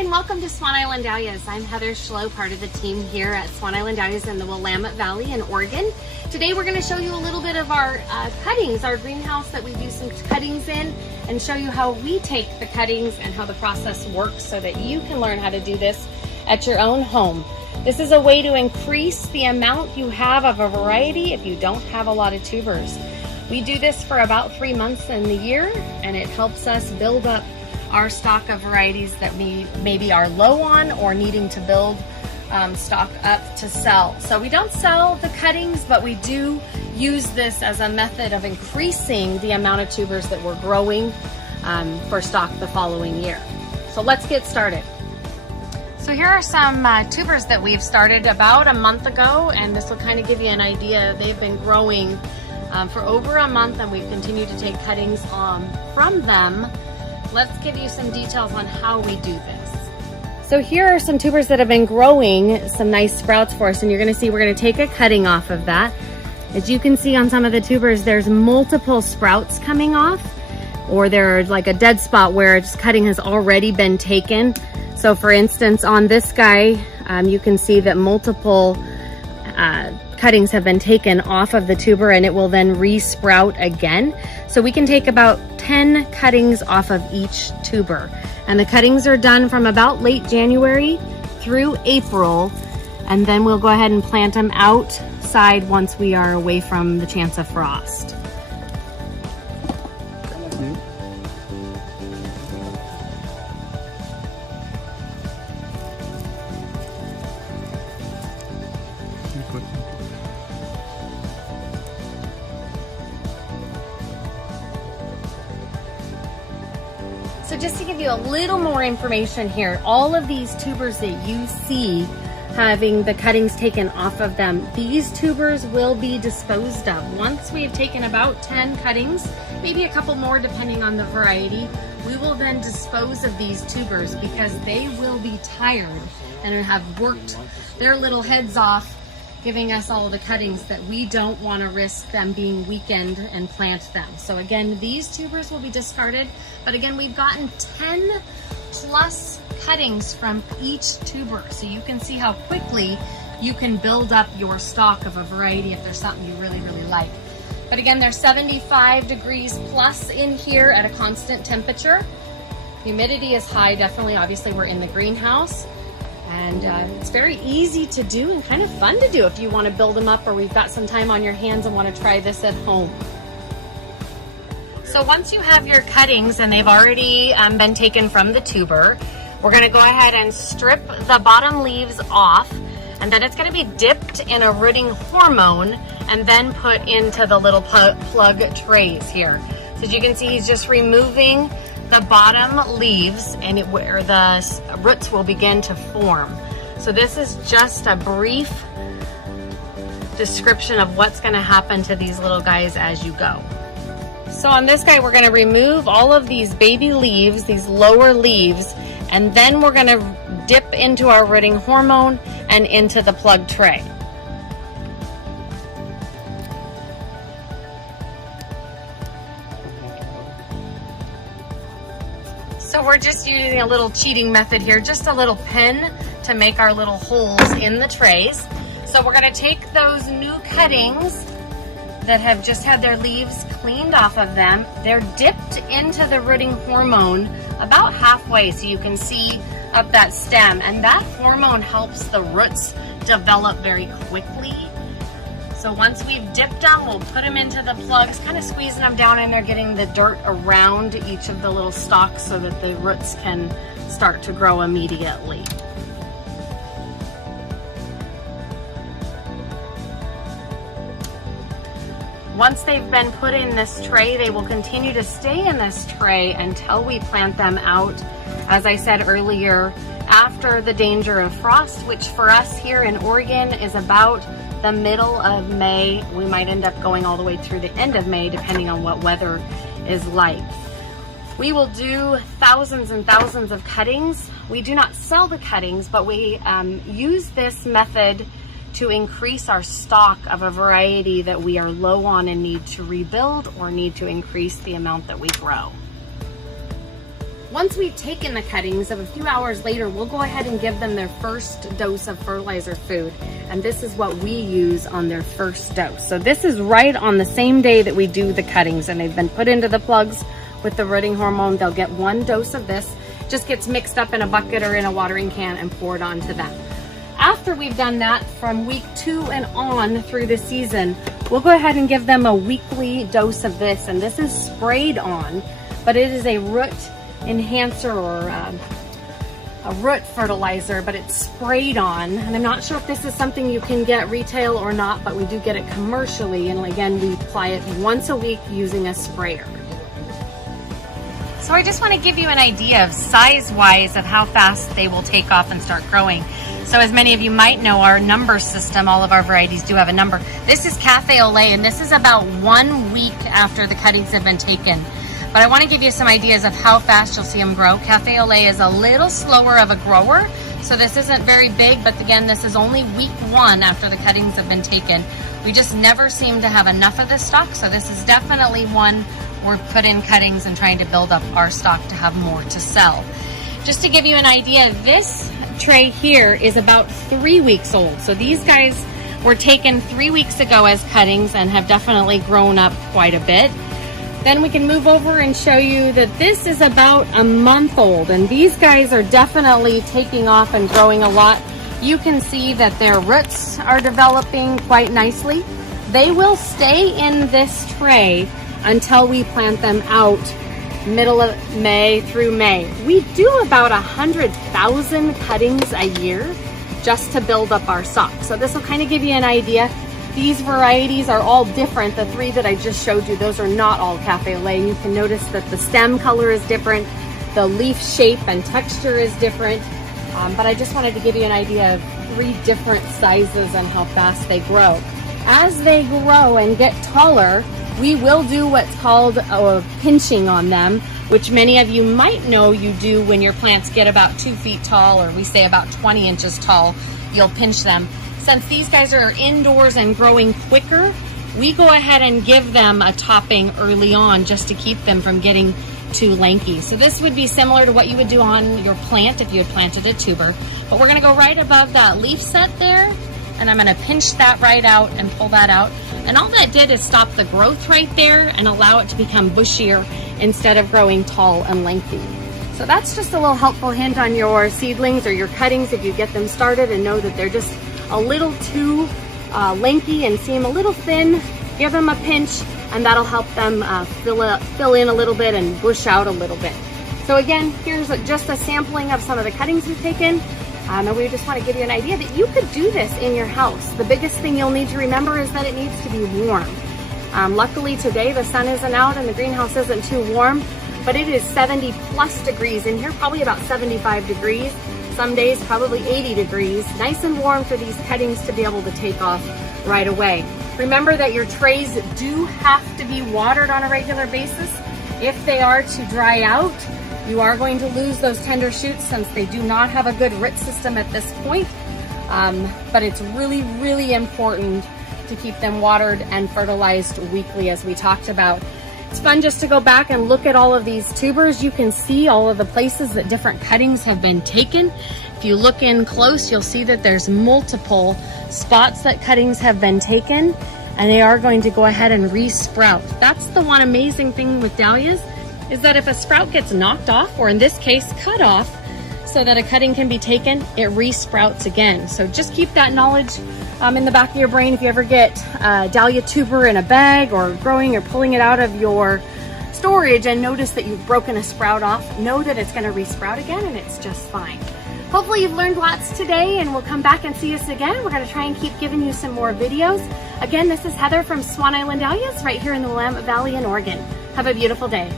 and welcome to Swan Island Dahlias. I'm Heather Schlow, part of the team here at Swan Island Dahlias in the Willamette Valley in Oregon. Today we're going to show you a little bit of our cuttings, our greenhouse that we do some cuttings in, and show you how we take the cuttings and how the process works so that you can learn how to do this at your own home. This is a way to increase the amount you have of a variety if you don't have a lot of tubers. We do this for about 3 months in the year, and it helps us build up our stock of varieties that we maybe are low on or needing to build stock up to sell. So we don't sell the cuttings, but we do use this as a method of increasing the amount of tubers that we're growing for stock the following year. So let's get started. So here are some tubers that we've started about a month ago, and this will kind of give you an idea. They've been growing for over a month, and we've continued to take cuttings from them. Let's give you some details on how we do this. So here are some tubers that have been growing some nice sprouts for us, and you're going to see we're going to take a cutting off of that. As you can see on some of the tubers, there's multiple sprouts coming off, or there's like a dead spot where its cutting has already been taken. So for instance, on this guy, you can see that multiple cuttings have been taken off of the tuber, and it will then re-sprout again. So we can take about 10 cuttings off of each tuber. And the cuttings are done from about late January through April, and then we'll go ahead and plant them outside once we are away from the chance of frost. So just to give you a little more information here, all of these tubers that you see having the cuttings taken off of them, these tubers will be disposed of. Once we've taken about 10 cuttings, maybe a couple more depending on the variety, we will then dispose of these tubers because they will be tired and have worked their little heads off giving us all of the cuttings that we don't want to risk them being weakened and plant them. So again, these tubers will be discarded, but again, we've gotten 10 plus cuttings from each tuber. So you can see how quickly you can build up your stock of a variety if there's something you really, really like. But again, there's 75 degrees plus in here at a constant temperature. Humidity is high, definitely. Obviously, we're in the greenhouse. And it's very easy to do and kind of fun to do if you want to build them up, or we've got some time on your hands and want to try this at home. So once you have your cuttings and they've already been taken from the tuber, we're going to go ahead and strip the bottom leaves off, and then it's going to be dipped in a rooting hormone and then put into the little plug trays here. So as you can see, he's just removing the bottom leaves and where the roots will begin to form. So this is just a brief description of what's going to happen to these little guys as you go. So on this guy, we're going to remove all of these baby leaves, these lower leaves, and then we're going to dip into our rooting hormone and into the plug tray. So we're just using a little cheating method here, just a little pin to make our little holes in the trays. So we're going to take those new cuttings that have just had their leaves cleaned off of them. They're dipped into the rooting hormone about halfway, so you can see up that stem, and that hormone helps the roots develop very quickly. So once we've dipped them, we'll put them into the plugs, kind of squeezing them down in there, getting the dirt around each of the little stalks so that the roots can start to grow immediately. Once they've been put in this tray, they will continue to stay in this tray until we plant them out, as I said earlier, after the danger of frost, which for us here in Oregon is about the middle of May. We might end up going all the way through the end of May, depending on what weather is like. We will do thousands and thousands of cuttings. We do not sell the cuttings, but we use this method to increase our stock of a variety that we are low on and need to rebuild or need to increase the amount that we grow. Once we've taken the cuttings, a few hours later, we'll go ahead and give them their first dose of fertilizer food. And this is what we use on their first dose. So this is right on the same day that we do the cuttings, and they've been put into the plugs with the rooting hormone. They'll get 1 dose of this. Just gets mixed up in a bucket or in a watering can and poured onto them. After we've done that, from week 2 and on through the season, we'll go ahead and give them a weekly dose of this. And this is sprayed on, but it is a root enhancer or a root fertilizer, but it's sprayed on. And I'm not sure if this is something you can get retail or not, but we do get it commercially. And again, we apply it once a week using a sprayer. So I just want to give you an idea of size-wise of how fast they will take off and start growing. So as many of you might know, our number system, all of our varieties do have a number. This is Cafe Au Lait, and this is about 1 week after the cuttings have been taken. But I want to give you some ideas of how fast you'll see them grow. Cafe Au Lait is a little slower of a grower, so this isn't very big, but again, this is only week 1 after the cuttings have been taken. We just never seem to have enough of this stock, so this is definitely one we're put in cuttings and trying to build up our stock to have more to sell. Just to give you an idea, this tray here is about 3 weeks old. So these guys were taken 3 weeks ago as cuttings and have definitely grown up quite a bit. Then we can move over and show you that this is about a month old, and these guys are definitely taking off and growing a lot. You can see that their roots are developing quite nicely. They will stay in this tray until we plant them out middle of May through May. We do about 100,000 cuttings a year just to build up our stock. So this will kind of give you an idea. These varieties are all different. The 3 that I just showed you, those are not all Cafe Au Lait. You can notice that the stem color is different, the leaf shape and texture is different. But I just wanted to give you an idea of 3 different sizes and how fast they grow. As they grow and get taller, we will do what's called pinching on them, which many of you might know you do when your plants get about 2 feet tall, or we say about 20 inches tall, you'll pinch them. Since these guys are indoors and growing quicker, we go ahead and give them a topping early on just to keep them from getting too lanky. So this would be similar to what you would do on your plant if you had planted a tuber. But we're gonna go right above that leaf set there, and I'm gonna pinch that right out and pull that out. And all that did is stop the growth right there and allow it to become bushier instead of growing tall and lengthy. So that's just a little helpful hint on your seedlings or your cuttings if you get them started and know that they're just a little too lanky and seem a little thin. Give them a pinch, and that'll help them fill in a little bit and bush out a little bit. So again, here's just a sampling of some of the cuttings we've taken. And we just want to give you an idea that you could do this in your house. The biggest thing you'll need to remember is that it needs to be warm. Luckily today the sun isn't out and the greenhouse isn't too warm, but it is 70 plus degrees in here, probably about 75 degrees. Some days probably 80 degrees. Nice and warm for these cuttings to be able to take off right away. Remember that your trays do have to be watered on a regular basis. If they are to dry out, you are going to lose those tender shoots since they do not have a good root system at this point. But it's really, really important to keep them watered and fertilized weekly, as we talked about. It's fun just to go back and look at all of these tubers. You can see all of the places that different cuttings have been taken. If you look in close, you'll see that there's multiple spots that cuttings have been taken, and they are going to go ahead and re-sprout. That's the one amazing thing with dahlias, is that if a sprout gets knocked off, or in this case cut off, so that a cutting can be taken, it re-sprouts again. So just keep that knowledge in the back of your brain. If you ever get a dahlia tuber in a bag or growing or pulling it out of your storage and notice that you've broken a sprout off, know that it's going to re-sprout again and it's just fine. Hopefully you've learned lots today, and we'll come back and see us again. We're going to try and keep giving you some more videos. Again, this is Heather from Swan Island Dahlias right here in the Willamette Valley in Oregon. Have a beautiful day.